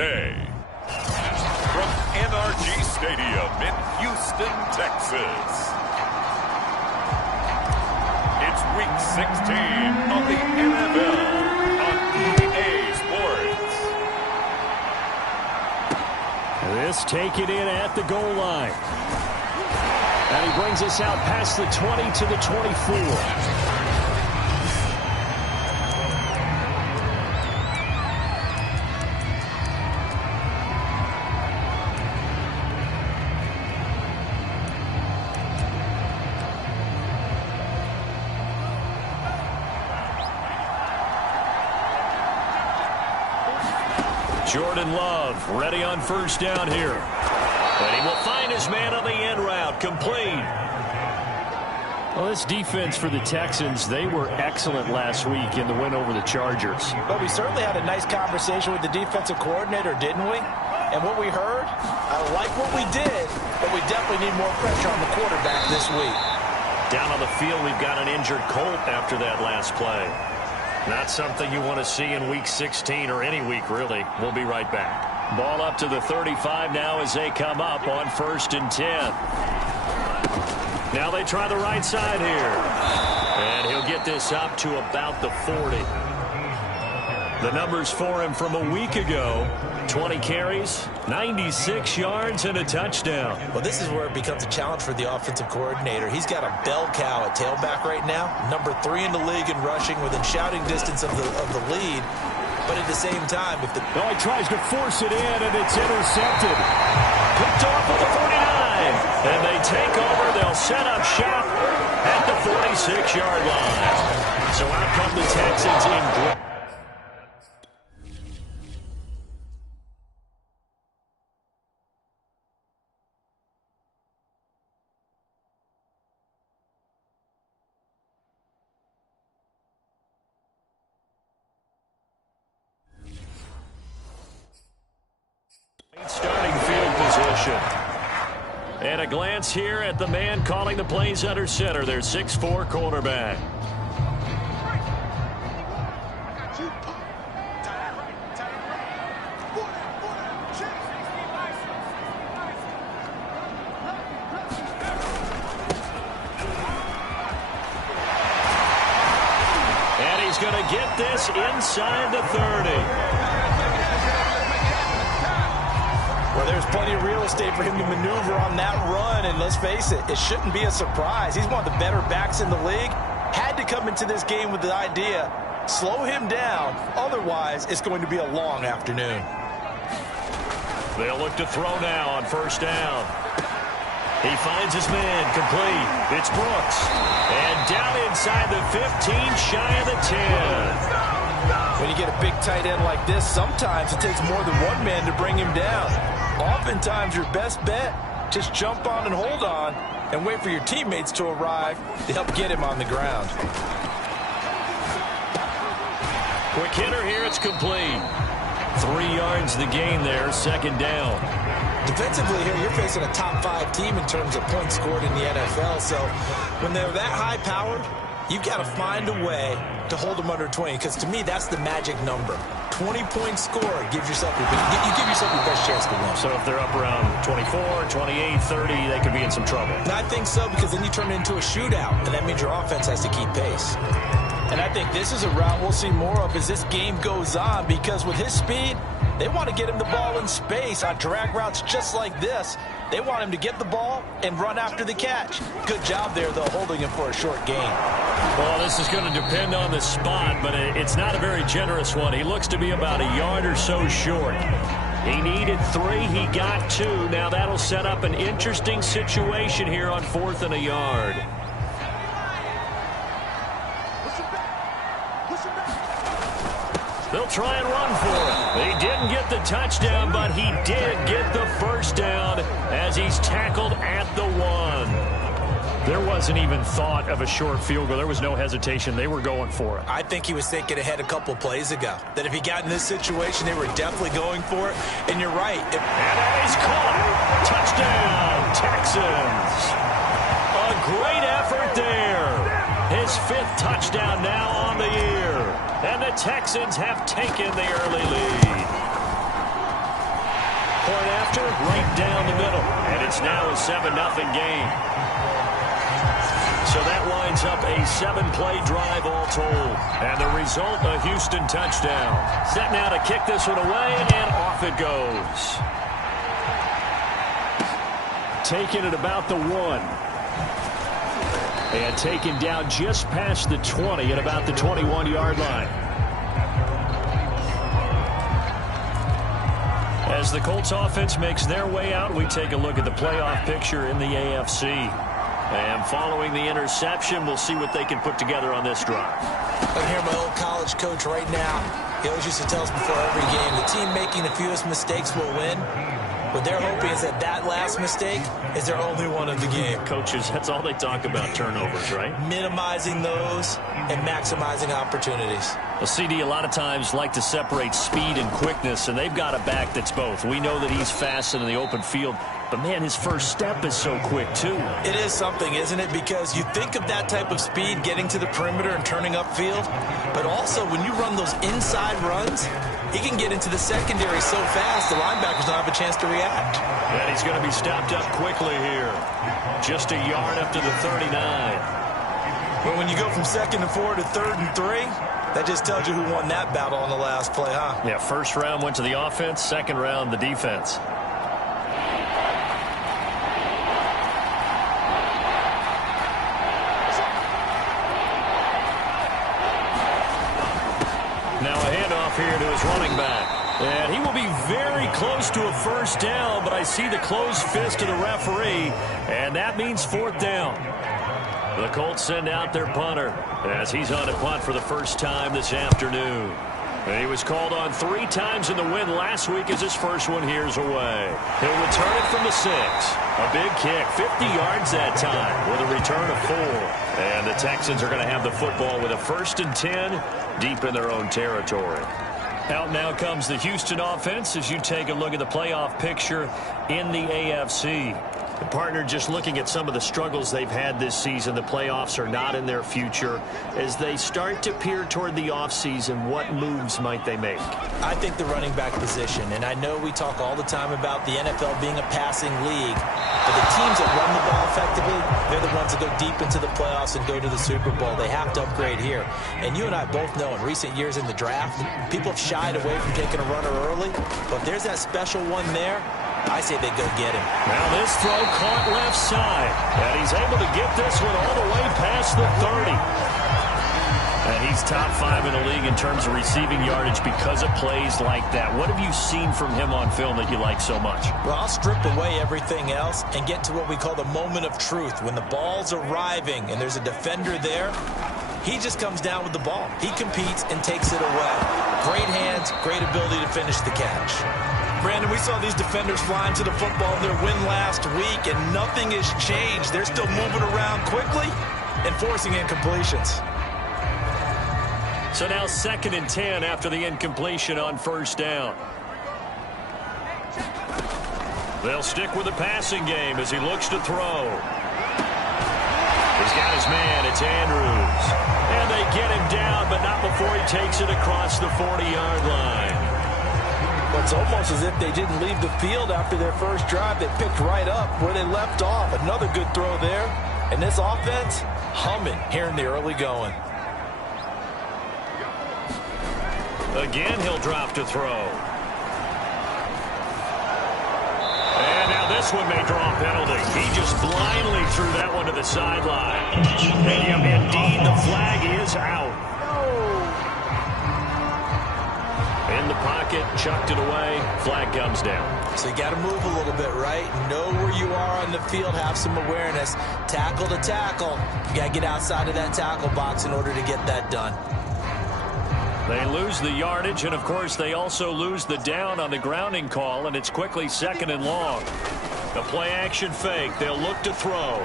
today. From NRG Stadium in Houston, Texas. It's Week 16 of the NFL on EA Sports. This taken in at the goal line. And he brings us out past the 20 to the 24. Jordan Love ready on first down here. And he will find his man on the end route. Complete. Well, this defense for the Texans, they were excellent last week in the win over the Chargers. But we certainly had a nice conversation with the defensive coordinator, didn't we? And what we heard, I like what we did, but we definitely need more pressure on the quarterback this week. Down on the field, we've got an injured Colt after that last play. Not something you want to see in Week 16 or any week, really. We'll be right back. Ball up to the 35 now as they come up on 1st and 10. Now they try the right side here. And he'll get this up to about the 40. The numbers for him from a week ago. 20 carries, 96 yards, and a touchdown. Well, this is where it becomes a challenge for the offensive coordinator. He's got a bell cow at tailback right now, number 3 in the league in rushing, within shouting distance of the lead. But at the same time, if the... Oh, he tries to force it in, and it's intercepted. Picked off of the 49. And they take over. They'll set up shop at the 46-yard line. So out come the Texans in... Starting field position. And a glance here at the man calling the plays under center. Their 6'4" quarterback. And he's going to get this inside the 30. Well, there's plenty of real estate for him to maneuver on that run, and let's face it, it shouldn't be a surprise. He's one of the better backs in the league. Had to come into this game with the idea, slow him down, otherwise it's going to be a long afternoon. They'll look to throw now on first down. He finds his man, complete. It's Brooks. And down inside the 15, shy of the 10. When you get a big tight end like this, sometimes it takes more than one man to bring him down. Oftentimes, your best bet, just jump on and hold on and wait for your teammates to arrive to help get him on the ground. Quick hitter here, it's complete. 3 yards the gain there, second down. Defensively here, you're facing a top 5 team in terms of points scored in the NFL, so when they're that high-powered, you've got to find a way to hold them under 20, because to me, that's the magic number. 20-point score gives yourself you give yourself your best chance to win. So if they're up around 24, 28, 30, they could be in some trouble. I think so, because then you turn it into a shootout, and that means your offense has to keep pace. And I think this is a route we'll see more of as this game goes on, because with his speed, they want to get him the ball in space on drag routes just like this. They want him to get the ball and run after the catch. Good job there, though, holding him for a short gain. Well, this is going to depend on the spot, but it's not a very generous one. He looks to be about a yard or so short. He needed 3. He got 2. Now that'll set up an interesting situation here on 4th and a yard. They'll try and run for it. He didn't get the touchdown, but he did get the first down as he's tackled at the 1. There wasn't even thought of a short field goal. There was no hesitation. They were going for it. I think he was thinking ahead a couple plays ago, that if he got in this situation, they were definitely going for it. And you're right. And that is caught. Touchdown, Texans. A great effort there. His 5th touchdown now on the year. And the Texans have taken the early lead. Point after, right down the middle. And it's now a 7-0 game. So that winds up a 7-play drive all told. And the result, a Houston touchdown. Set now to kick this one away, and off it goes. Taken at about the 1. And taken down just past the 20 at about the 21-yard line. As the Colts offense makes their way out, we take a look at the playoff picture in the AFC. And following the interception, we'll see what they can put together on this drive. I hear my old college coach right now. He always used to tell us before every game, the team making the fewest mistakes will win. What they're hoping is that last mistake is their only one of the game. Coaches, that's all they talk about, turnovers, right? Minimizing those and maximizing opportunities. Well, CD, a lot of times like to separate speed and quickness, and they've got a back that's both. We know that he's fast in the open field, but, man, his first step is so quick, too. It is something, isn't it? Because you think of that type of speed getting to the perimeter and turning upfield, but also when you run those inside runs, he can get into the secondary so fast the linebackers don't have a chance to react. And he's going to be stopped up quickly here. Just a yard up to the 39. But when you go from 2nd and 4 to 3rd and 3, that just tells you who won that battle on the last play, huh? Yeah, first round went to the offense, second round the defense. Now a handoff here to his running back. And he will be very close to a first down, but I see the closed fist of the referee, and that means 4th down. The Colts send out their punter as he's on a punt for the first time this afternoon. And he was called on 3 times in the win last week as his first one here's away. He'll return it from the 6. A big kick, 50 yards that time with a return of 4. And the Texans are going to have the football with a 1st and 10 deep in their own territory. Out now comes the Houston offense as you take a look at the playoff picture in the AFC. The partner, just looking at some of the struggles they've had this season, the playoffs are not in their future. As they start to peer toward the offseason, what moves might they make? I think the running back position, and I know we talk all the time about the NFL being a passing league, but the teams that run the ball effectively, they're the ones that go deep into the playoffs and go to the Super Bowl. They have to upgrade here. And you and I both know in recent years in the draft, people have shied away from taking a runner early, but if there's that special one there, I say they go get him. Now this throw caught left side. And he's able to get this one all the way past the 30. And he's top 5 in the league in terms of receiving yardage because of plays like that. What have you seen from him on film that you like so much? Well, I'll strip away everything else and get to what we call the moment of truth. When the ball's arriving and there's a defender there, he just comes down with the ball. He competes and takes it away. Great hands, great ability to finish the catch. Brandon, we saw these defenders flying to the football in their win last week, and nothing has changed. They're still moving around quickly and forcing incompletions. So now 2nd and 10 after the incompletion on first down. They'll stick with the passing game as he looks to throw. He's got his man. It's Andrews. And they get him down, but not before he takes it across the 40-yard line. It's almost as if they didn't leave the field after their first drive. They picked right up where they left off. Another good throw there. And this offense, humming here in the early going. Again, he'll drop to throw. And now this one may draw a penalty. He just blindly threw that one to the sideline. And indeed, the flag is out. In the pocket, chucked it away, flag comes down. So you got to move a little bit, right? Know where you are on the field, have some awareness. Tackle to tackle. You got to get outside of that tackle box in order to get that done. They lose the yardage, and of course they also lose the down on the grounding call, and it's quickly 2nd and long. A play-action fake. They'll look to throw.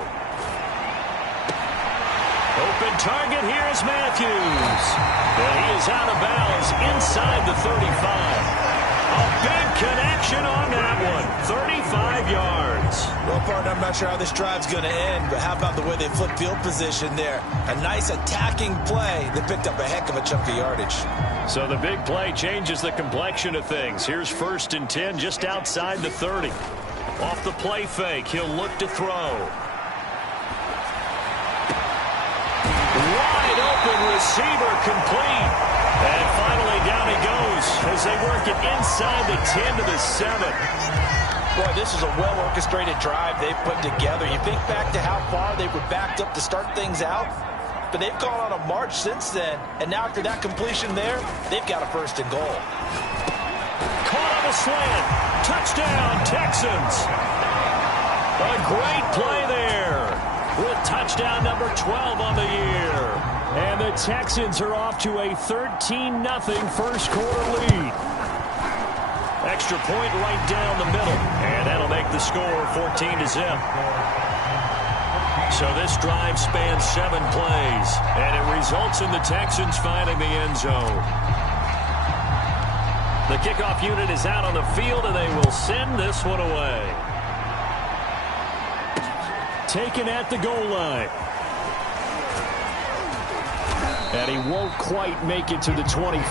Open target, here's Matthews. And he is out of bounds inside the 35. A big connection on that one. 35 yards. Well, part, I'm not sure how this drive's going to end, but how about the way they flip field position there? A nice attacking play that picked up a heck of a chunk of yardage. So the big play changes the complexion of things. Here's 1st and 10 just outside the 30. Off the play fake, he'll look to throw. Wide open receiver complete. And finally down he goes as they work it inside the 10 to the 7. Boy, this is a well-orchestrated drive they've put together. You think back to how far they were backed up to start things out, but they've gone on a march since then, and now after that completion there, they've got a 1st and goal. Caught on a slant. Touchdown, Texans. A great play there with touchdown number 12 on the year. And the Texans are off to a 13-0 first quarter lead. Extra point right down the middle. And that'll make the score 14-0. So this drive spans 7 plays. And it results in the Texans finding the end zone. The kickoff unit is out on the field, and they will send this one away. Taken at the goal line. And he won't quite make it to the 25.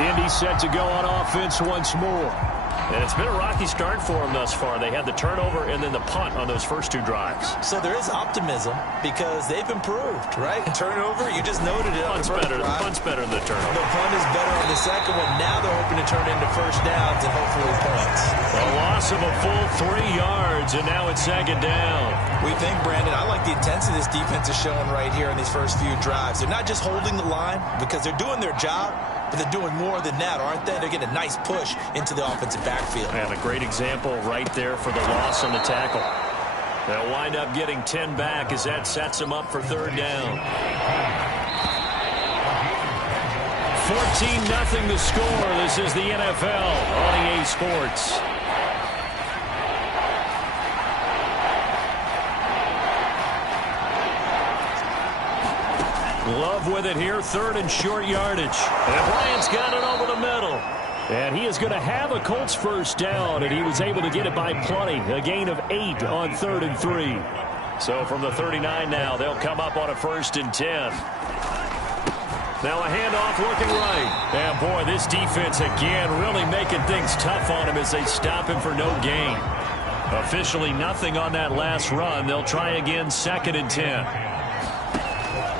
Indy set to go on offense once more. And it's been a rocky start for them thus far. They had the turnover and then the punt on those first 2 drives. So there is optimism because they've improved, right? And turnover, you just noted it. Punt's better. The punt's better than the turnover. The punt is better on the second one. Now they're hoping to turn it into first downs and hopefully points. A loss of a full 3 yards, and now it's 2nd down. We think, Brandon, I like the intensity this defense is showing right here in these first few drives. They're not just holding the line because they're doing their job, but they're doing more than that, aren't they? They're getting a nice push into the offensive backfield. And a great example right there for the loss on the tackle. They'll wind up getting 10 back as that sets them up for 3rd down. 14-0 the score. This is the NFL on EA Sports. Love with it here, 3rd and short yardage. And Bryant's got it over the middle. And he is going to have a Colts first down, and he was able to get it by plenty. A gain of 8 on 3rd and 3. So from the 39 now, they'll come up on a 1st and 10. Now a handoff looking right. And boy, this defense again really making things tough on him as they stop him for no gain. Officially nothing on that last run. They'll try again 2nd and 10.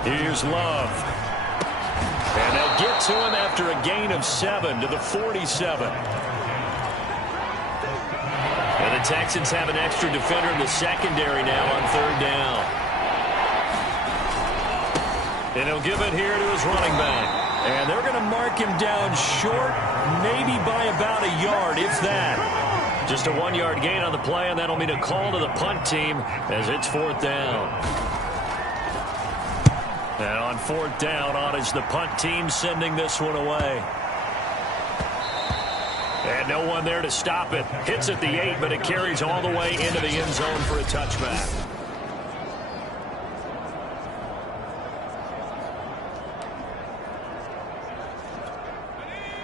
Here's Love. And they'll get to him after a gain of 7 to the 47. And the Texans have an extra defender in the secondary now on 3rd down. And he'll give it here to his running back. And they're going to mark him down short, maybe by about a yard, if that. Just a 1-yard gain on the play, and that'll mean a call to the punt team as it's 4th down. And on 4th down, on is the punt team sending this one away. And no one there to stop it. Hits at the 8, but it carries all the way into the end zone for a touchback.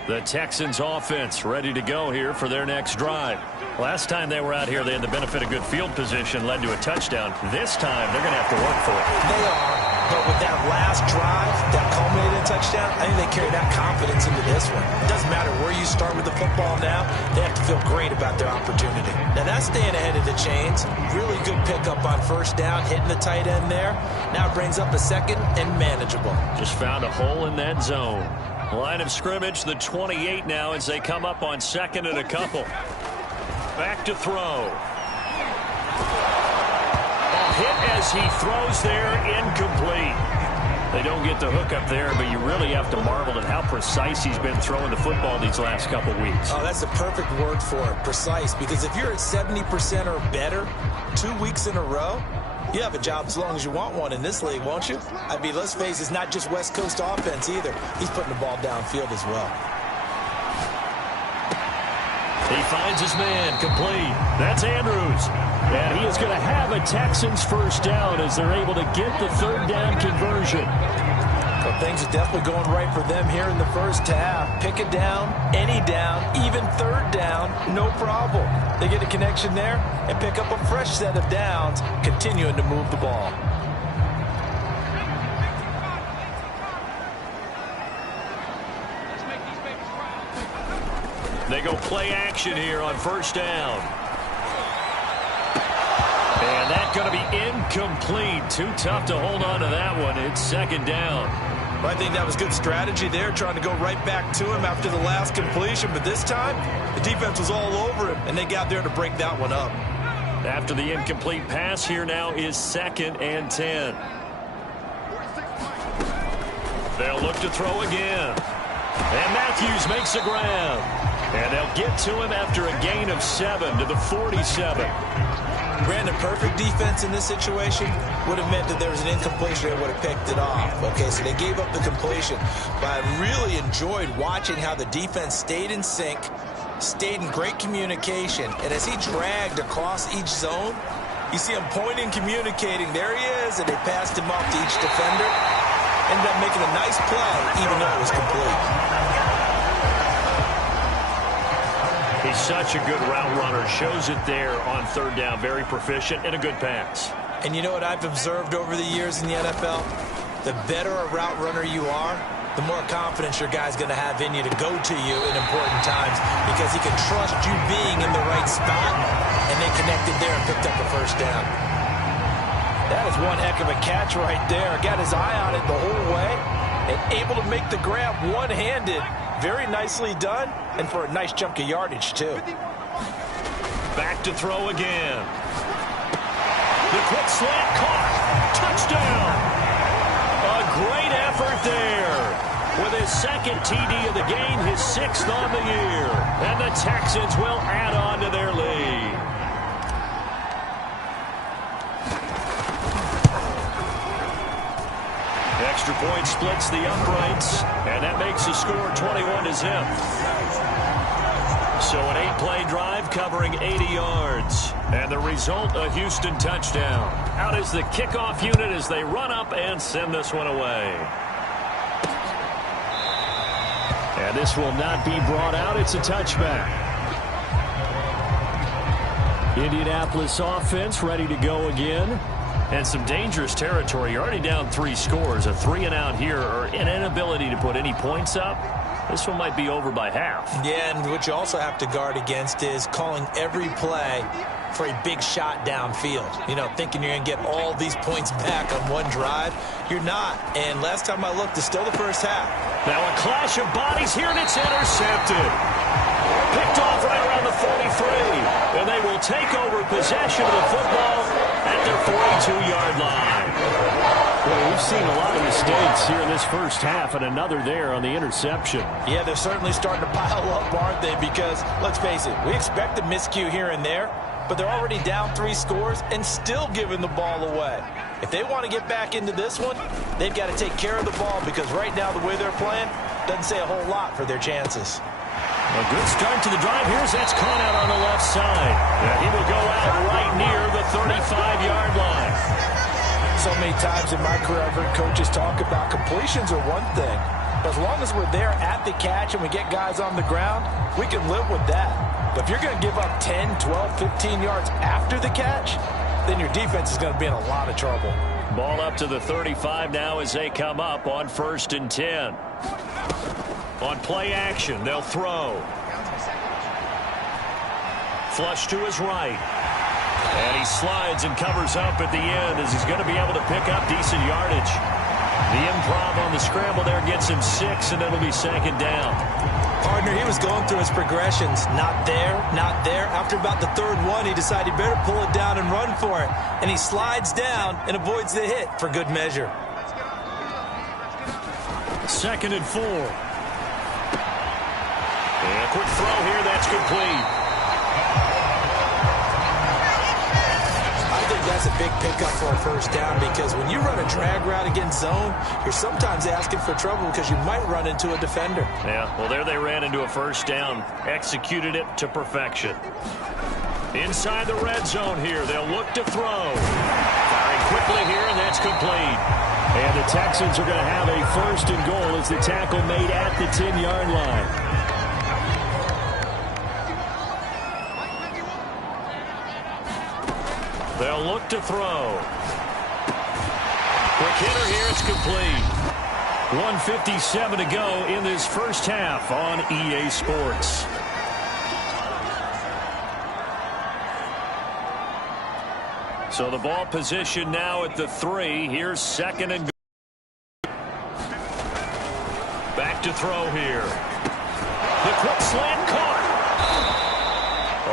The Texans offense ready to go here for their next drive. Last time they were out here, they had the benefit of good field position, led to a touchdown. This time, they're going to have to work for it. They are, but with that last drive, that culminated touchdown, I think they carry that confidence into this one. It doesn't matter where you start with the football now, they have to feel great about their opportunity. Now, that's staying ahead of the chains. Really good pickup on 1st down, hitting the tight end there. Now it brings up a 2nd and manageable. Just found a hole in that zone. Line of scrimmage, the 28 now as they come up on 2nd and a couple. Back to throw. A hit as he throws there, incomplete. They don't get the hook up there, but you really have to marvel at how precise he's been throwing the football these last couple weeks. Oh, that's the perfect word for it, precise, because if you're at 70% or better 2 weeks in a row, you have a job as long as you want one in this league, won't you? I mean, let's face it, it's not just West Coast offense either. He's putting the ball downfield as well. He finds his man, complete. That's Andrews. And he is going to have a Texans first down as they're able to get the 3rd down conversion. Well, things are definitely going right for them here in the first half. Pick a down, any down, even third down, no problem. They get a connection there and pick up a fresh set of downs, continuing to move the ball. They go play action here on first down. And that's going to be incomplete. Too tough to hold on to that one. It's second down. I think that was good strategy there, trying to go right back to him after the last completion. But this time, the defense was all over him, and they got there to break that one up. After the incomplete pass, here now is 2nd and 10. They'll look to throw again. And Matthews makes the grab. And they'll get to him after a gain of 7 to the 47. Brandon, perfect defense in this situation would have meant that there was an incompletion that would have picked it off. Okay, so they gave up the completion. But I really enjoyed watching how the defense stayed in sync, stayed in great communication, and as he dragged across each zone, you see him pointing, communicating. There he is, and they passed him off to each defender. Ended up making a nice play, even though it was complete. He's such a good route runner. Shows it there on third down. Very proficient and a good pass. And you know what I've observed over the years in the NFL? The better a route runner you are, the more confidence your guy's going to have in you to go to you in important times, because he can trust you being in the right spot, and they connected there and picked up the first down. That is one heck of a catch right there. Got his eye on it the whole way and able to make the grab one-handed. Very nicely done, and for a nice chunk of yardage, too. Back to throw again. The quick slant caught. Touchdown. A great effort there. With his 2nd TD of the game, his 6th on the year. And the Texans will add on to their lead. Extra point splits the uprights, and that makes the score 21-0. So an 8-play drive covering 80 yards. And the result, a Houston touchdown. Out is the kickoff unit as they run up and send this one away. And this will not be brought out. It's a touchback. Indianapolis offense ready to go again. And some dangerous territory. You're already down 3 scores. A 3-and-out here, or an inability to put any points up. This one might be over by half. Yeah, and what you also have to guard against is calling every play for a big shot downfield. You know, thinking you're going to get all these points back on one drive. You're not. And last time I looked, it's still the first half. Now a clash of bodies here, and it's intercepted. Picked off right around the 43. And they will take over possession of the football at their 42-yard line. Well, we've seen a lot of mistakes here in this first half, and another there on the interception. Yeah, they're certainly starting to pile up, aren't they? Because, let's face it, we expect a miscue here and there, but they're already down 3 scores and still giving the ball away. If they want to get back into this one, they've got to take care of the ball, because right now the way they're playing doesn't say a whole lot for their chances. A good start to the drive. Here's that's caught out on the left side. And he will go out right near the 35-yard line. So many times in my career, I've heard coaches talk about completions are one thing. But as long as we're there at the catch and we get guys on the ground, we can live with that. But if you're going to give up 10, 12, 15 yards after the catch, then your defense is going to be in a lot of trouble. Ball up to the 35 now as they come up on 1st and 10. On play action, they'll throw. Flush to his right. And he slides and covers up at the end as he's going to be able to pick up decent yardage. The improv on the scramble there gets him 6, and it'll be 2nd down. Partner, he was going through his progressions. Not there, not there. After about the 3rd one, he decided he better pull it down and run for it. And he slides down and avoids the hit for good measure. 2nd and 4. And a quick throw here, that's complete. I think that's a big pickup for a first down, because when you run a drag route against zone, you're sometimes asking for trouble because you might run into a defender. Yeah, well, there they ran into a first down. Executed it to perfection. Inside the red zone here, they'll look to throw. Firing quickly here, and that's complete. And the Texans are going to have a first and goal as the tackle made at the 10-yard line. They'll look to throw. Quick hitter here. It's complete. 1:57 to go in this first half on EA Sports. So the ball position now at the 3. Here's second and goal. Back to throw here. The quick slant caught.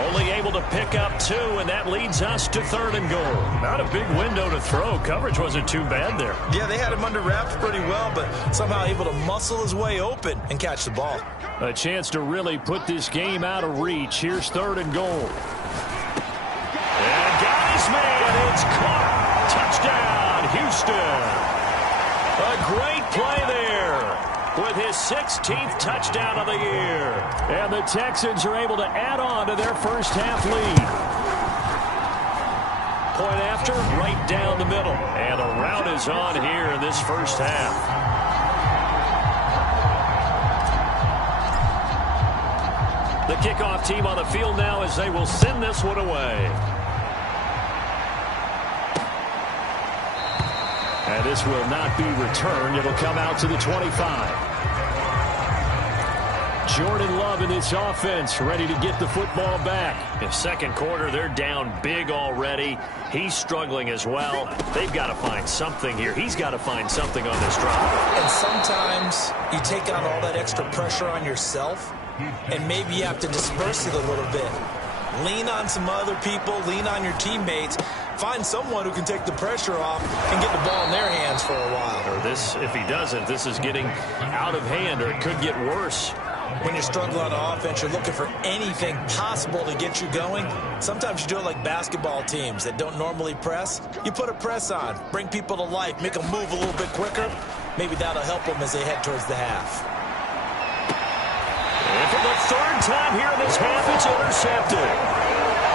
Only able to pick up 2, and that leads us to third and goal. Not a big window to throw. Coverage wasn't too bad there. Yeah, they had him under wraps pretty well, but somehow able to muscle his way open and catch the ball. A chance to really put this game out of reach. Here's third and goal. And got his man. It's caught. Touchdown, Houston. A great play there with his 16th touchdown of the year. And the Texans are able to add on to their first half lead. Point after, right down the middle. And a rout is on here in this first half. The kickoff team on the field now as they will send this one away. And this will not be returned. It'll come out to the 25. Jordan Love in this offense ready to get the football back. In second quarter, they're down big already. He's struggling as well. They've got to find something here. He's got to find something on this drive. And sometimes you take on all that extra pressure on yourself, and maybe you have to disperse it a little bit. Lean on some other people, lean on your teammates. Find someone who can take the pressure off and get the ball in their hands for a while. Or this, if he doesn't, this is getting out of hand, or it could get worse. When you're struggling on offense, you're looking for anything possible to get you going. Sometimes you do it like basketball teams that don't normally press. You put a press on, bring people to life, make them move a little bit quicker. Maybe that'll help them as they head towards the half. And for the third time here in this half, it's intercepted.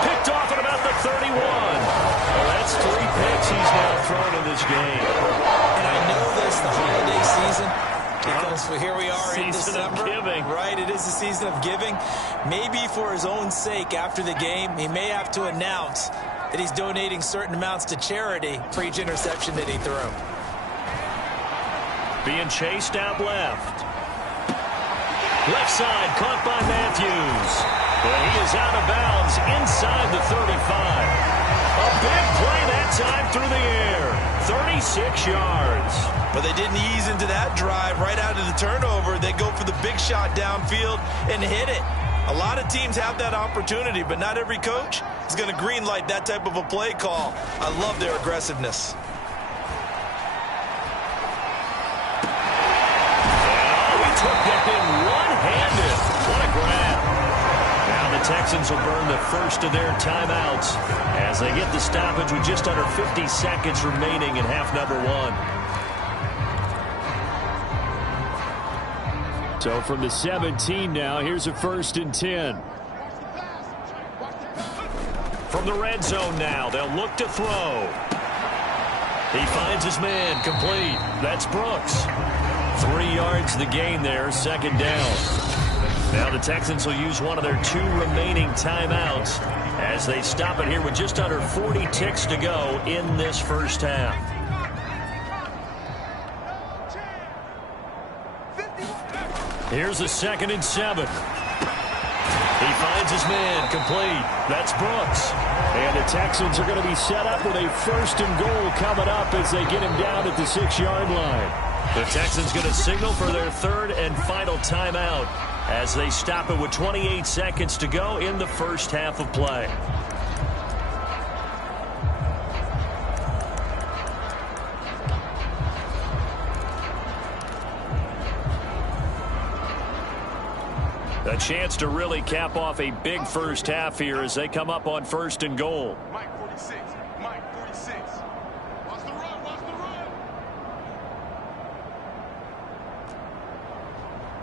Picked off at about the 31. Well, that's 3 picks he's now thrown in this game. And I know this, the holiday season, because here we are in December. Season of giving. Right, it is the season of giving. Maybe for his own sake after the game, he may have to announce that he's donating certain amounts to charity for each interception that he threw. Being chased out left. Left side, caught by Matthews. Well, he is out of bounds inside the 35. A big play that time through the air. 36 yards. But they didn't ease into that drive right out of the turnover. They go for the big shot downfield and hit it. A lot of teams have that opportunity, but not every coach is going to greenlight that type of a play call. I love their aggressiveness. Took that thing one-handed. What a grab. Now the Texans will burn the first of their timeouts as they get the stoppage with just under 50 seconds remaining in half number 1. So from the 17 now, here's a 1st and 10. From the red zone now, they'll look to throw. He finds his man, complete. That's Brooks. 3 yards the gain there, second down. Now the Texans will use one of their 2 remaining timeouts as they stop it here with just under 40 ticks to go in this first half. Here's a 2nd and 7. He finds his man, complete. That's Brooks. And the Texans are going to be set up with a 1st and goal coming up as they get him down at the 6-yard line. The Texans going to signal for their 3rd and final timeout as they stop it with 28 seconds to go in the first half of play. A chance to really cap off a big first half here as they come up on 1st and goal. Mike 46. Mike 46. Watch the run. Watch the run.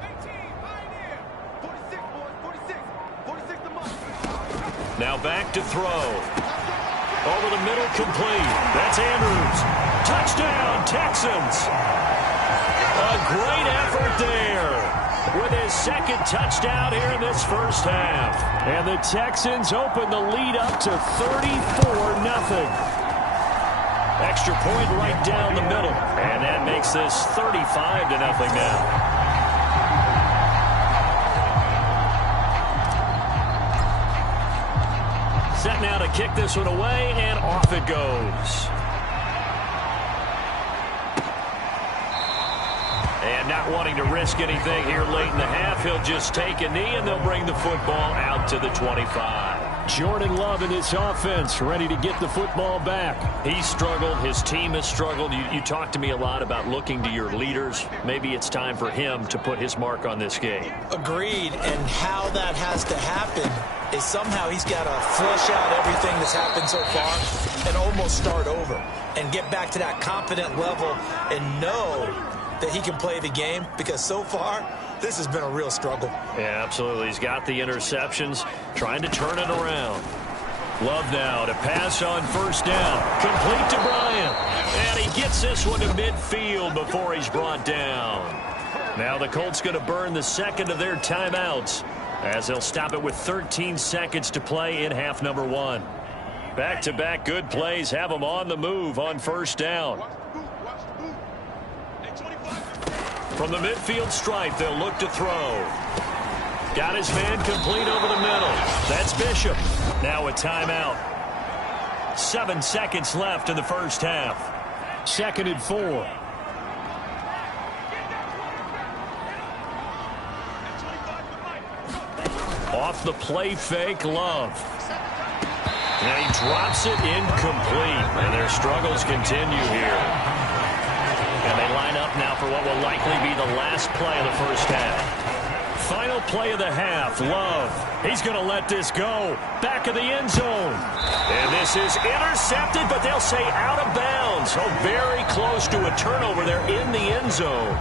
18. Pioneer. 46, boys. 46. 46 the mark. Now back to throw. Over the middle, complete. That's Andrews. Touchdown, Texans. A great effort there with his second touchdown here in this first half. And the Texans open the lead up to 34-0. Extra point right down the middle. And that makes this 35-0 now. Set now to kick this one away, and off it goes. And not wanting to risk anything here late in the half, he'll just take a knee, and they'll bring the football out to the 25. Jordan Love in this offense, ready to get the football back. He struggled. His team has struggled. You talked to me a lot about looking to your leaders. Maybe it's time for him to put his mark on this game. Agreed, and how that has to happen is somehow he's got to flush out everything that's happened so far and almost start over and get back to that confident level and know that he can play the game, because so far this has been a real struggle. Yeah, absolutely. He's got the interceptions, trying to turn it around. Love now to pass on first down. Complete to Bryant. And he gets this one to midfield before he's brought down. Now the Colts going to burn the second of their timeouts as they'll stop it with 13 seconds to play in half number one. Back-to-back good plays have them on the move on first down. From the midfield stripe, they'll look to throw. Got his man complete over the middle. That's Bishop. Now a timeout. 7 seconds left in the first half. 2nd and 4. Off the play fake, Love. And he drops it incomplete. And their struggles continue here. And they line up now for what will likely be the last play of the first half. Final play of the half, Love. He's going to let this go. Back of the end zone. And this is intercepted, but they'll say out of bounds. Oh, very close to a turnover there in the end zone.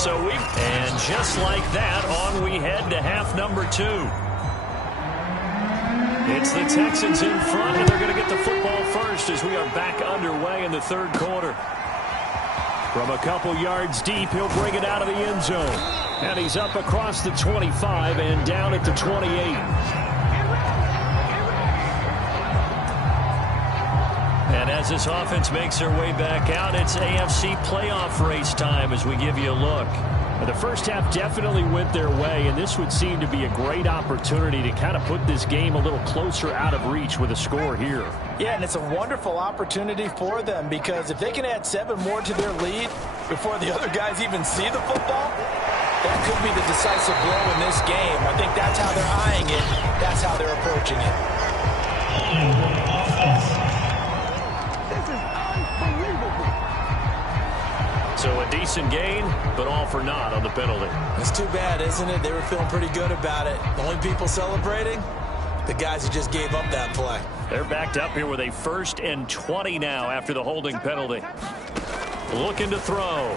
And just like that, on we head to half number 2. It's the Texans in front, and they're going to get the football first as we are back underway in the third quarter. From a couple yards deep, he'll bring it out of the end zone. And he's up across the 25 and down at the 28. And as this offense makes their way back out, it's AFC playoff race time as we give you a look. The first half definitely went their way, and this would seem to be a great opportunity to kind of put this game a little closer out of reach with a score here. Yeah, and it's a wonderful opportunity for them, because if they can add 7 more to their lead before the other guys even see the football, that could be the decisive blow in this game. I think that's how they're eyeing it. That's how they're approaching it. So a decent gain, but all for naught on the penalty. It's too bad, isn't it? They were feeling pretty good about it. The only people celebrating, the guys who just gave up that play. They're backed up here with a 1st and 20 now after the holding penalty. Looking to throw.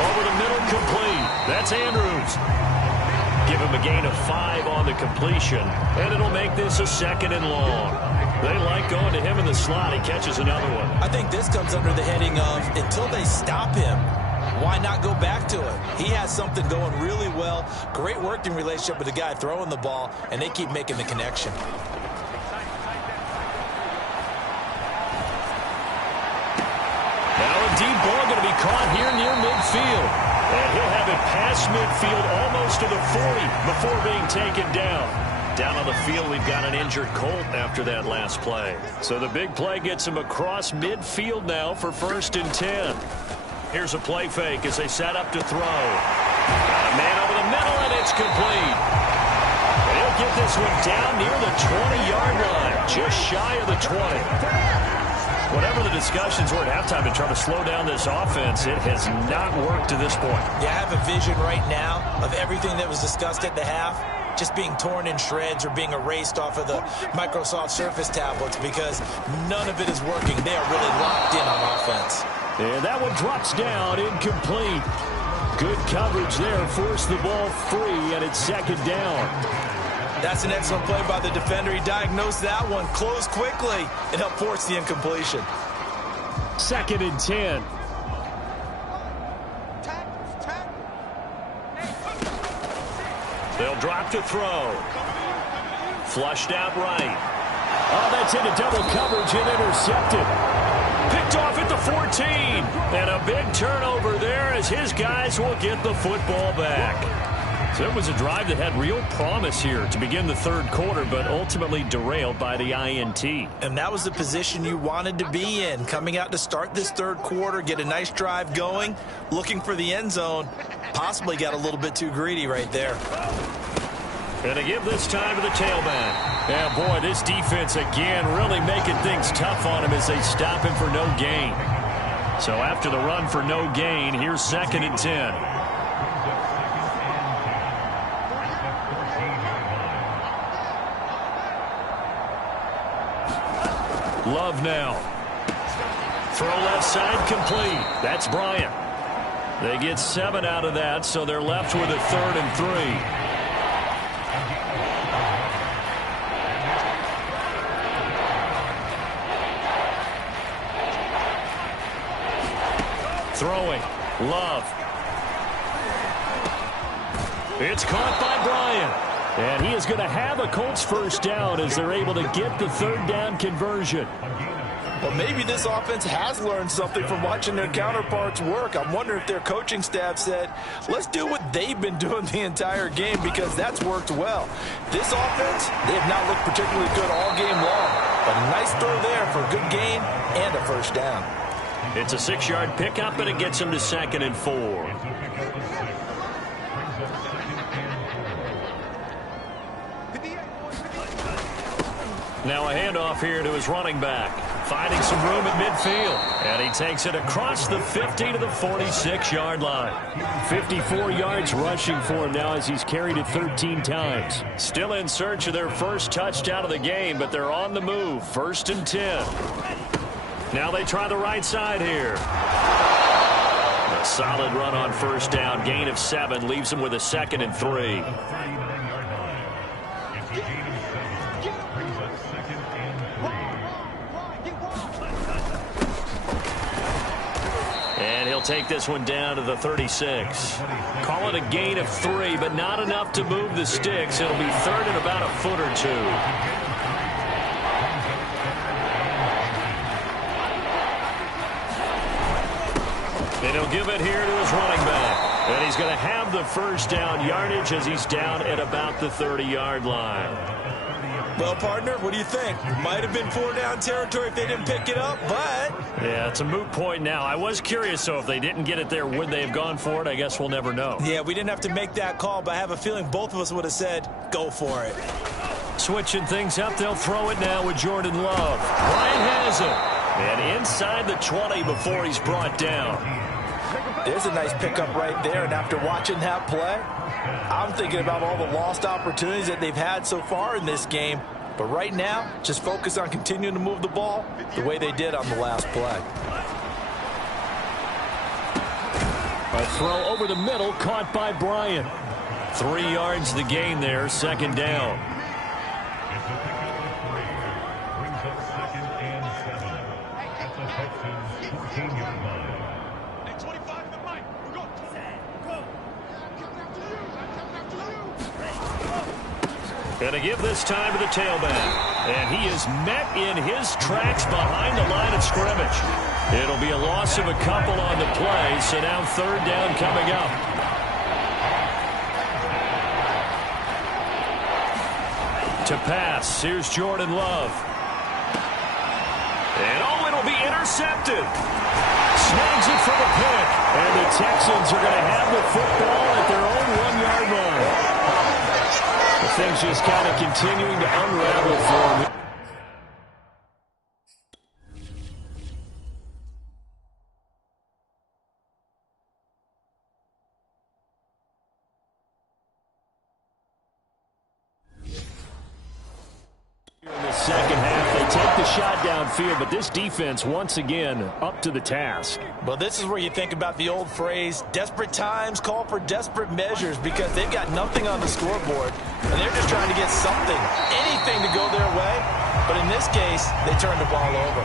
Over the middle, complete. That's Andrews. Give him a gain of 5 on the completion, and it'll make this a 2nd and long. They like going to him in the slot. He catches another one. I think this comes under the heading of, until they stop him, why not go back to it? He has something going really well. Great working relationship with the guy throwing the ball, and they keep making the connection. Now a deep ball going to be caught here near midfield. And he'll have it past midfield almost to the 40 before being taken down. Down on the field, we've got an injured Colt after that last play. So the big play gets him across midfield now for 1st and 10. Here's a play fake as they set up to throw. Got a man over the middle, and it's complete. And he'll get this one down near the 20-yard line, just shy of the 20. Whatever the discussions were at halftime to try to slow down this offense, it has not worked to this point. Yeah, I have a vision right now of everything that was discussed at the half just being torn in shreds or being erased off of the Microsoft Surface tablets, because none of it is working. They are really locked in on offense. And that one drops down, incomplete. Good coverage there, forced the ball free, and it's 2nd down. That's an excellent play by the defender. He diagnosed that one, closed quickly, and helped force the incompletion. 2nd and 10. They'll drop to throw. Flushed out right. Oh, that's into double coverage and intercepted. Picked off at the 14. And a big turnover there as his guys will get the football back. So it was a drive that had real promise here to begin the third quarter, but ultimately derailed by the INT. And that was the position you wanted to be in, coming out to start this third quarter, get a nice drive going, looking for the end zone. Possibly got a little bit too greedy right there. And to give this time to the tailback. Yeah, boy, this defense again really making things tough on him as they stop him for no gain. So after the run for no gain, here's 2nd and 10. Love now. Throw left side complete. That's Bryant. They get 7 out of that, so they're left with a 3rd and 3. Throwing. Love. It's caught by Bryant. And he is going to have a Colts first down as they're able to get the 3rd down conversion. Well, maybe this offense has learned something from watching their counterparts work. I'm wondering if their coaching staff said, let's do what they've been doing the entire game, because that's worked well. This offense, they have not looked particularly good all game long. But a nice throw there for a good gain and a first down. It's a 6-yard pickup, and it gets him to 2nd and 4. Now a handoff here to his running back. Finding some room at midfield. And he takes it across the 50 to the 46-yard line. 54 yards rushing for him now as he's carried it 13 times. Still in search of their first touchdown of the game, but they're on the move. 1st and 10. Now they try the right side here. A solid run on first down. Gain of 7 leaves him with a 2nd and 3. And he'll take this one down to the 36. Call it a gain of 3, but not enough to move the sticks. It'll be 3rd and about a foot or 2. And he'll give it here to his running back. And he's going to have the first down yardage as he's down at about the 30-yard line. Well, partner, what do you think? Might have been 4-down territory if they didn't pick it up, but... Yeah, it's a moot point now. I was curious, so if they didn't get it there, would they have gone for it? I guess we'll never know. Yeah, we didn't have to make that call, but I have a feeling both of us would have said, go for it. Switching things up, they'll throw it now with Jordan Love. Bryant has it. And inside the 20 before he's brought down. There's a nice pickup right there, and after watching that play, I'm thinking about all the lost opportunities that they've had so far in this game. But right now, just focus on continuing to move the ball the way they did on the last play. A throw over the middle, caught by Bryant. 3 yards the gain there, 2nd down. And to give this time to the tailback. And he is met in his tracks behind the line of scrimmage. It'll be a loss of a couple on the play, so now 3rd down coming up. To pass, here's Jordan Love. And oh, it'll be intercepted. Snags it for the pick. And the Texans are going to have the football at their own 1-yard line. Things just kind of continuing to unravel for him. In the second half, they take the shot downfield, but this defense, once again, up to the task. Well, this is where you think about the old phrase, desperate times call for desperate measures, because they've got nothing on the scoreboard, and they're just trying to get something, anything to go their way. But in this case, they turn the ball over.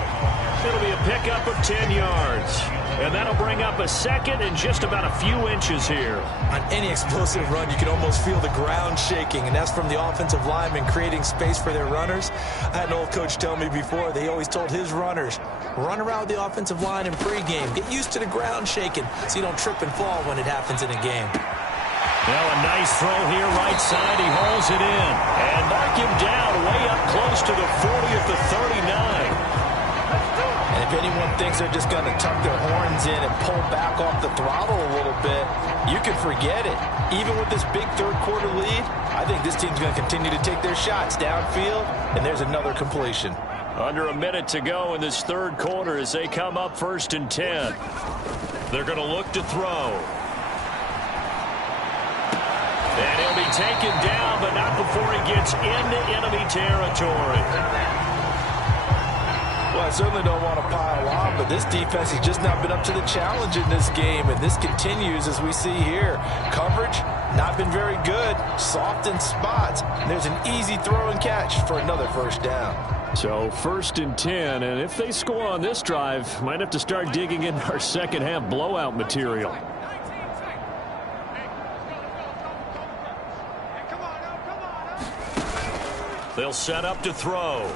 It'll be a pickup of 10 yards. And that'll bring up a second and just about a few inches here. On any explosive run, you can almost feel the ground shaking, and that's from the offensive linemen creating space for their runners. I had an old coach tell me before, they always told his runners, run around the offensive line in pregame. Get used to the ground shaking so you don't trip and fall when it happens in a game. Now a nice throw here, right side. He hauls it in. And mark him down way up close to the 40 at the 39. And if anyone thinks they're just going to tuck their horns in and pull back off the throttle a little bit, you can forget it. Even with this big third-quarter lead, I think this team's going to continue to take their shots downfield, and there's another completion. Under a minute to go in this third quarter as they come up 1st and 10. They're going to look to throw. And he'll be taken down, but not before he gets into enemy territory. Well, I certainly don't want to pile on, but this defense has just not been up to the challenge in this game, and this continues as we see here. Coverage, not been very good, soft in spots, and there's an easy throw and catch for another first down. So 1st and 10, and if they score on this drive, might have to start digging in our second half blowout material. They'll set up to throw.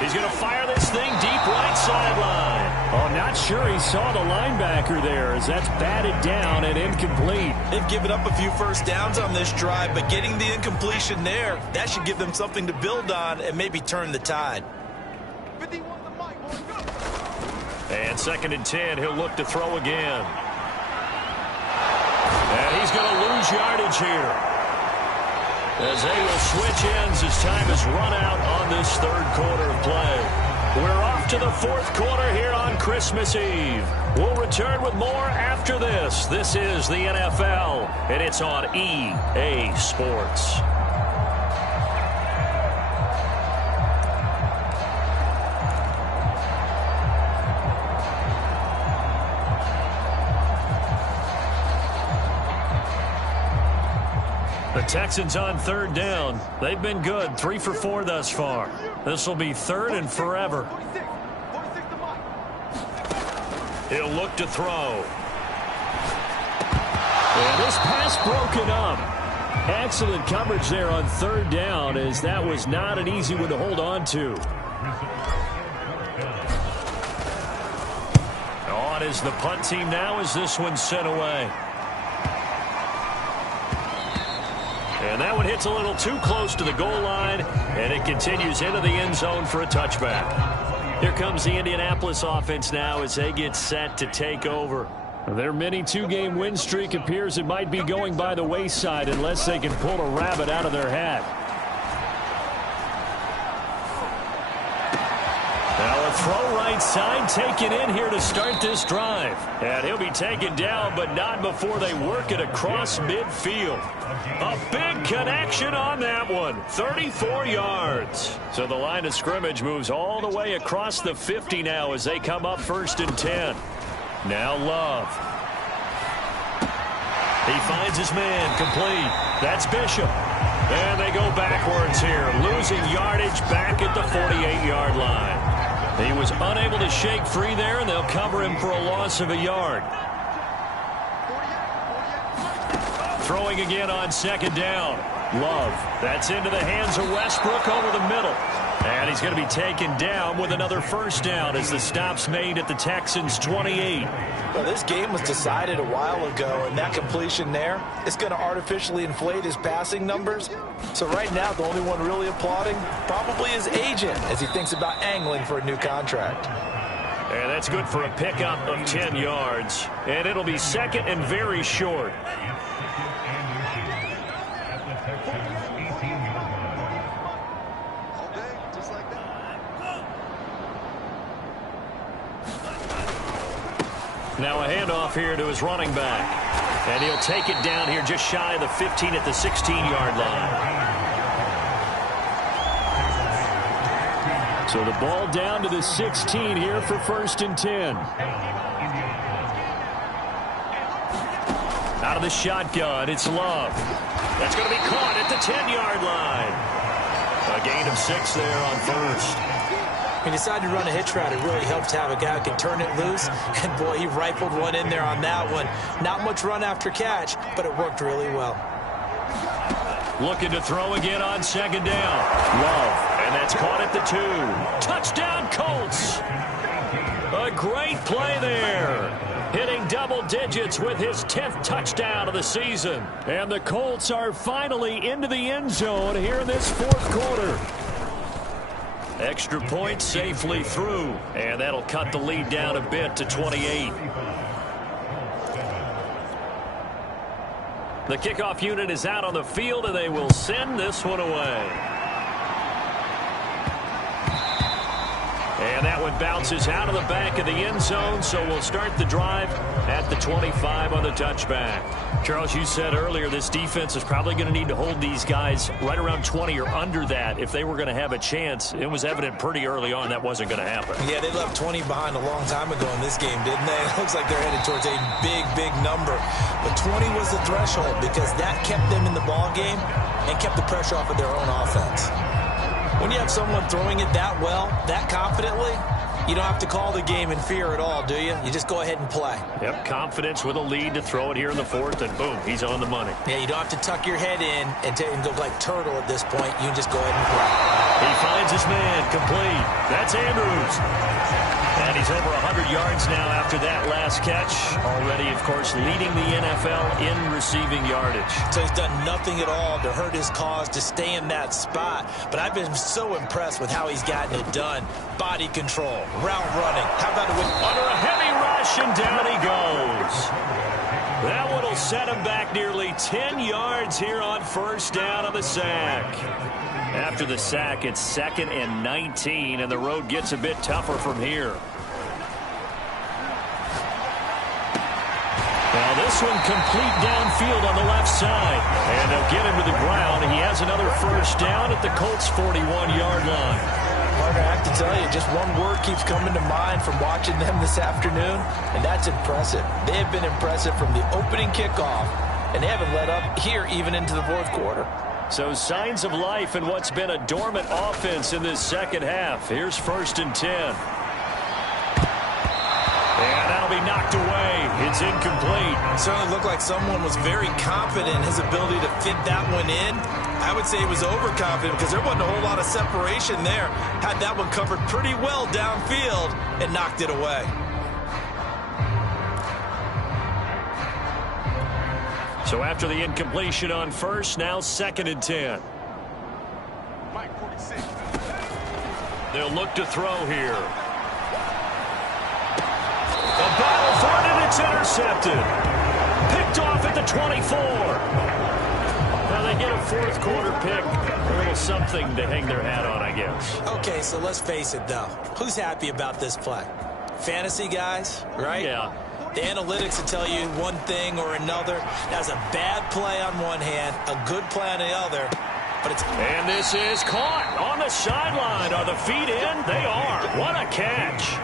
He's going to fire this thing deep right sideline. Oh, not sure he saw the linebacker there as that's batted down and incomplete. They've given up a few first downs on this drive, but getting the incompletion there, that should give them something to build on and maybe turn the tide. And 2nd and 10, he'll look to throw again. And he's going to lose yardage here, as they will switch ends as time is run out on this third quarter of play. We're off to the 4th quarter here on Christmas Eve. We'll return with more after this. This is the NFL, and it's on EA Sports. The Texans on 3rd down. They've been good, 3 for 4 thus far. This will be 3rd and forever. He'll look to throw. And this pass broken up. Excellent coverage there on 3rd down, as that was not an easy one to hold on to. On is the punt team now as this one's sent away. And that one hits a little too close to the goal line, and it continues into the end zone for a touchback. Here comes the Indianapolis offense now as they get set to take over. Their mini 2-game win streak appears it might be going by the wayside unless they can pull a rabbit out of their hat. Now a throw right side taken in here to start this drive. And he'll be taken down, but not before they work it across midfield. A big connection on that one. 34 yards. So the line of scrimmage moves all the way across the 50 now as they come up 1st and 10. Now Love. He finds his man complete. That's Bishop. And they go backwards here, losing yardage back at the 48-yard line. He was unable to shake free there, and they'll cover him for a loss of a yard. Throwing again on 2nd down. Love. That's into the hands of Westbrook over the middle. And he's going to be taken down with another first down as the stop's made at the Texans' 28. Well, this game was decided a while ago, and that completion there is going to artificially inflate his passing numbers. So right now, the only one really applauding probably his agent as he thinks about angling for a new contract. And that's good for a pickup of 10 yards. And it'll be 2nd and very short. Now a handoff here to his running back. And he'll take it down here just shy of the 15 at the 16-yard line. So the ball down to the 16 here for 1st and 10. Out of the shotgun, it's Love. That's going to be caught at the 10-yard line. A gain of 6 there on 1st. He decided to run a hitch route. It really helped to have a guy who can turn it loose. And, boy, he rifled one in there on that one. Not much run after catch, but it worked really well. Looking to throw again on second down. Love, and that's caught at the 2. Touchdown, Colts. A great play there. Hitting double digits with his 10th touchdown of the season. And the Colts are finally into the end zone here in this fourth quarter. Extra point safely through, and that'll cut the lead down a bit to 28. The kickoff unit is out on the field, and they will send this one away. And that one bounces out of the back of the end zone, so we'll start the drive at the 25 on the touchback. Charles, you said earlier this defense is probably going to need to hold these guys right around 20 or under that if they were going to have a chance. It was evident pretty early on that wasn't going to happen. Yeah, they left 20 behind a long time ago in this game, didn't they? It looks like they're headed towards a big, big number. But 20 was the threshold because that kept them in the ball game and kept the pressure off of their own offense. When you have someone throwing it that well, that confidently, you don't have to call the game in fear at all, do you? You just go ahead and play. Yep, confidence with a lead to throw it here in the fourth, and boom, he's on the money. Yeah, you don't have to tuck your head in and go like turtle at this point. You can just go ahead and play. He finds his man, complete. That's Andrews. And he's over 100 yards now after that last catch. Already, of course, leading the NFL in receiving yardage. So he's done nothing at all to hurt his cause, to stay in that spot. But I've been so impressed with how he's gotten it done. Body control, route running. How about it under a heavy rush, and down he goes. That one will set him back nearly 10 yards here on first down on the sack. After the sack, it's 2nd and 19, and the road gets a bit tougher from here. Now this one complete downfield on the left side. And they'll get him to the ground. He has another first down at the Colts' 41-yard line. Parker, I have to tell you, just one word keeps coming to mind from watching them this afternoon, and that's impressive. They have been impressive from the opening kickoff, and they haven't let up here even into the fourth quarter. So signs of life in what's been a dormant offense in this second half. Here's 1st and 10. And that'll be knocked away. It's incomplete. It certainly looked like someone was very confident in his ability to fit that one in. I would say he was overconfident because there wasn't a whole lot of separation there. Had that one covered pretty well downfield and knocked it away. So after the incompletion on first, now 2nd and 10. They'll look to throw here. A battle for it, and it's intercepted. Picked off at the 24. Now they get a fourth quarter pick. A little something to hang their hat on, I guess. Okay, so let's face it, though. Who's happy about this play? Fantasy guys, right? Yeah. The analytics will tell you one thing or another. That's a bad play on one hand, a good play on the other. But it's... And this is caught on the sideline. Are the feet in? They are. What a catch.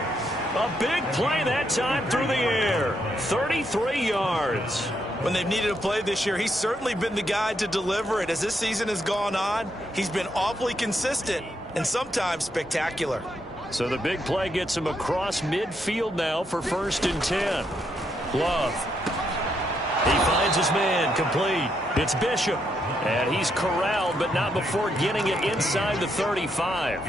A big play that time through the air. 33 yards. When they've needed a play this year, he's certainly been the guy to deliver it. As this season has gone on, he's been awfully consistent and sometimes spectacular. So the big play gets him across midfield now for 1st and 10. Love. He finds his man, complete. It's Bishop. And he's corralled, but not before getting it inside the 35.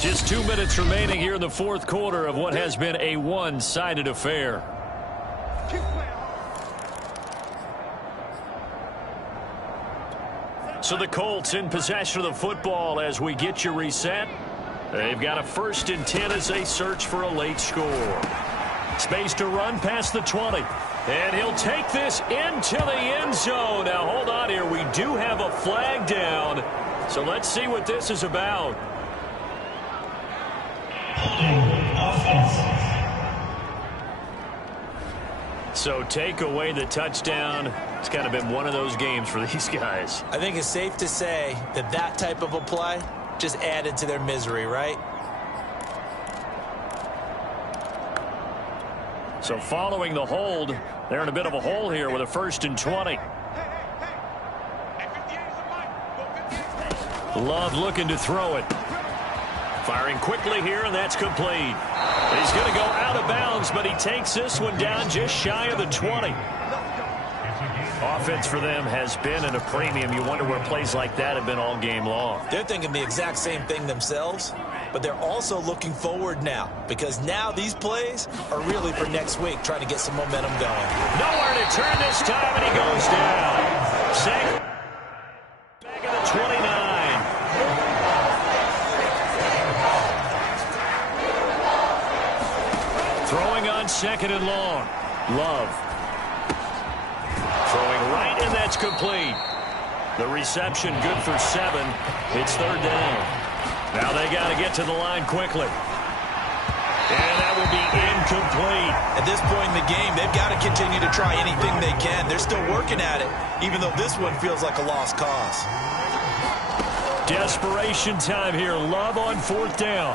Just 2 minutes remaining here in the fourth quarter of what has been a one-sided affair. So the Colts in possession of the football as we get you reset. They've got a 1st and 10 as they search for a late score. Space to run past the 20. And he'll take this into the end zone. Now hold on here. We do have a flag down. So let's see what this is about. So take away the touchdown. It's kind of been one of those games for these guys. I think it's safe to say that that type of a play just added to their misery, right? So following the hold, they're in a bit of a hole here with a 1st and 20. Love looking to throw it. Firing quickly here, and that's complete. He's going to go out of bounds, but he takes this one down just shy of the 20. Offense for them has been at a premium. You wonder where plays like that have been all game long. They're thinking the exact same thing themselves, but they're also looking forward now, because now these plays are really for next week, trying to get some momentum going. Nowhere to turn this time, and he goes down. Sack back at the 29. Throwing on second and long. Love. Throwing right, and that's complete. The reception good for 7. It's third down. Now they got to get to the line quickly. And that will be incomplete. At this point in the game, they've got to continue to try anything they can. They're still working at it, even though this one feels like a lost cause. Desperation time here. Love on fourth down.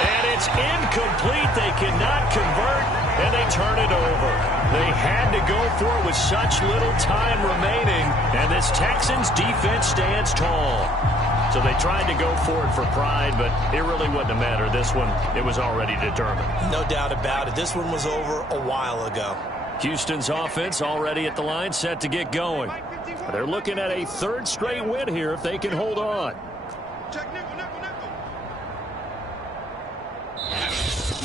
And it's incomplete. They cannot convert, and they turn it over. They had to go for it with such little time remaining, and this Texans defense stands tall. So they tried to go for it for pride, but it really wouldn't have mattered. This one, it was already determined. No doubt about it. This one was over a while ago. Houston's offense already at the line, set to get going. They're looking at a third straight win here if they can hold on.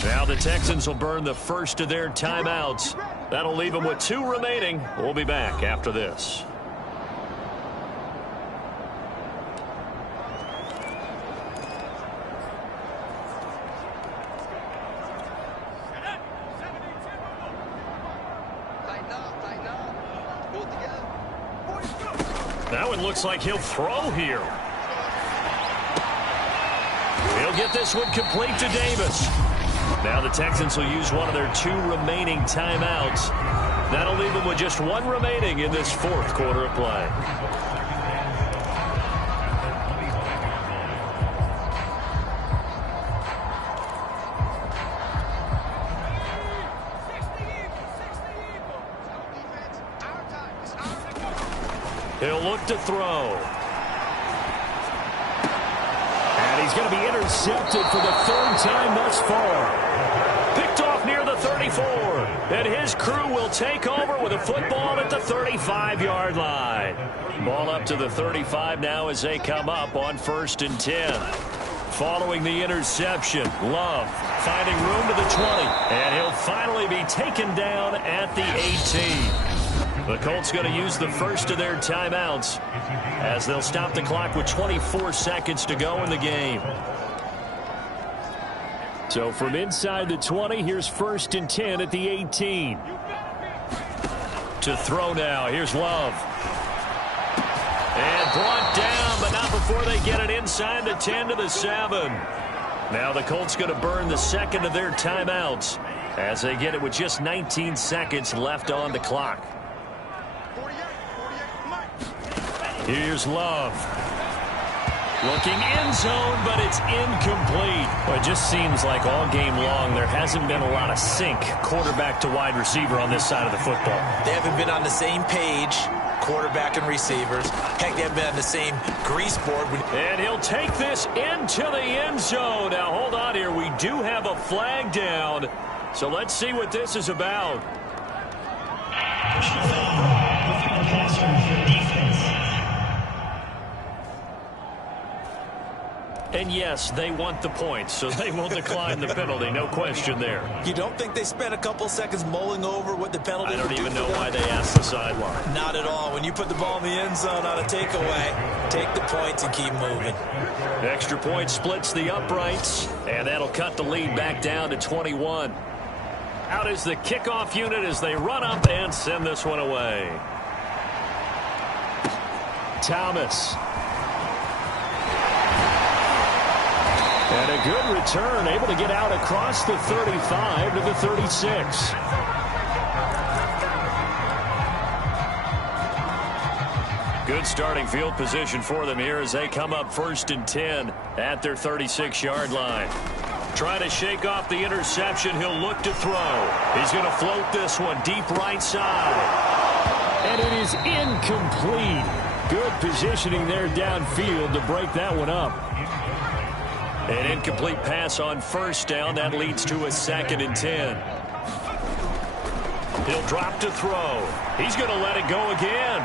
Now the Texans will burn the first of their timeouts. That'll leave them with 2 remaining. We'll be back after this. That one looks like he'll throw here. He'll get this one complete to Davis. Now the Texans will use one of their 2 remaining timeouts. That'll leave them with just 1 remaining in this fourth quarter of play. He'll look to throw. And he's going to be intercepted for the 3rd time thus far. Picked off near the 34. And his crew will take over with a football at the 35-yard line. Ball up to the 35 now as they come up on 1st and 10. Following the interception, Love finding room to the 20. And he'll finally be taken down at the 18. The Colts going to use the first of their timeouts as they'll stop the clock with 24 seconds to go in the game. So from inside the 20, here's 1st and 10 at the 18. To throw now, here's Love. And brought down, but not before they get it inside the 10 to the 7. Now the Colts going to burn the second of their timeouts as they get it with just 19 seconds left on the clock. Here's Love. Looking end zone, but it's incomplete. Well, it just seems like all game long there hasn't been a lot of sync quarterback to wide receiver on this side of the football. They haven't been on the same page, quarterback and receivers. Heck, they haven't been on the same grease board. And he'll take this into the end zone. Now, hold on here. We do have a flag down. So let's see what this is about. And yes, they want the points, so they will decline the penalty. No question there. You don't think they spent a couple seconds mulling over what the penalty I don't would even do know for them? why they asked the sideline. Not at all. When you put the ball in the end zone on a takeaway, take the points and keep moving. Extra point splits the uprights, and that'll cut the lead back down to 21. Out is the kickoff unit as they run up and send this one away. Thomas. And a good return, able to get out across the 35 to the 36. Good starting field position for them here as they come up 1st and 10 at their 36-yard line. Trying to shake off the interception. He'll look to throw. He's going to float this one deep right side. And it is incomplete. Good positioning there downfield to break that one up. An incomplete pass on first down. That leads to a 2nd and 10. He'll drop to throw. He's going to let it go again.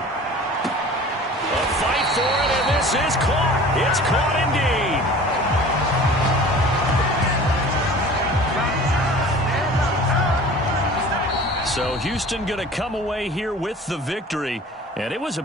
A fight for it, and this is caught. It's caught indeed. So Houston going to come away here with the victory, and it was a